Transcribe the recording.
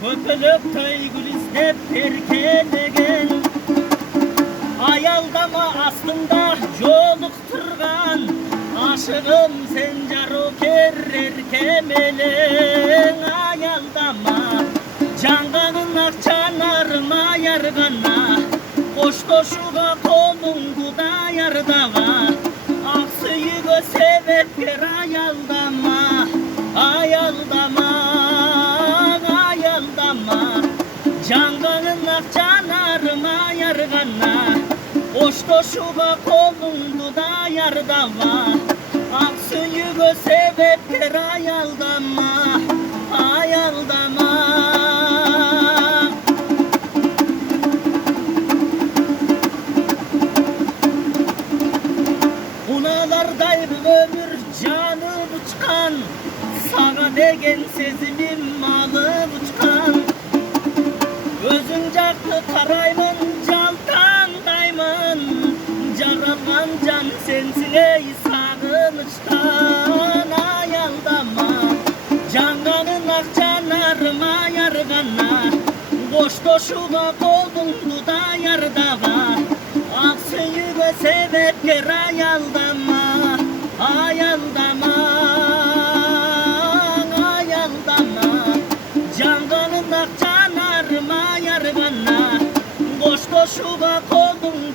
Көпөлөктөй гүл издеп эркелеген, аялдама астында жолуктурган ашыгым сен жарокер эркемелең. Аялдама жаңганын ак жанарыма яргана, коштошууга колуңду даярдага, ак сүйүүгө себепкер. Аялдама, аялдама, аялдама, жаңганын ак жанарыма яргана, коштошууга колуңду даярдага, ак сүйүүгө себепкер. Аялдама, аялдама. Уналардай өмүр жанып учкан, сага деген сезимим алып учкан. Өзүң жакты караймын, жалтаңдаймын, жаралган жан сенсиң эй сагынычтан. Аялдама жаңганын ак жанарыма яргана, коштошууга колуңду даярдага, ак сүйүүгө себепкер. Аялдама, аялдама, аялдама, жаңганын ак жанарыма яргана, коштошууга колуңду